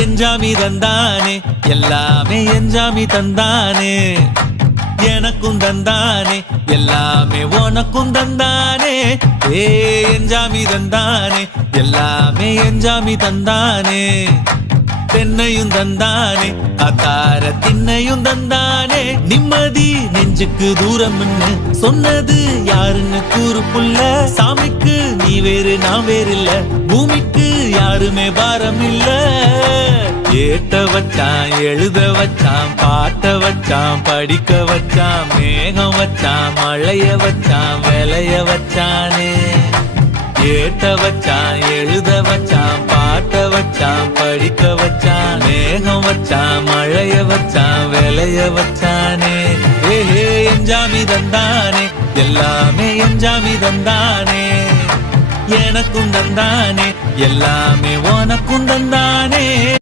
எஞ்சாமி தந்தானே எல்லாமே எஞ்சாமி தந்தானே எனக்கும் தந்தானே எல்லாமே உனக்கும் தந்தானே ஏ எஞ்சாமி தந்தானே எல்லாமே எஞ்சாமி தந்தானே தென்னையும் தந்தானே அத்தார திண்ணையும் தந்தானே நிம்மதி நெஞ்சுக்கு தூரம்னு சொன்னது யாருன்னு கூறு புள்ள சாமிக்கு நீ வேறு நான் வேறு இல்ல பூமிக்கு யாருமே பாரம் இல்ல ஏட்ட வச்சான் எழுத வச்சான் பாட்ட வச்சான் படிக்க வச்சான் மேகம் வச்சான் மழைய வச்சான் விளைய வச்சானே ஏட்ட வச்சான் எழுத வச்சான் பாட்ட வச்சான் படிக்க வச்சான் மேகம் வச்சான் மழைய வச்சான் விளைய வச்சானே ஏஹே எஞ்சாமி தந்தானே எல்லாமே எஞ்சாமி தந்தானே எனக்கும் தந்தானே எல்லாமே உனக்கும் தந்தானே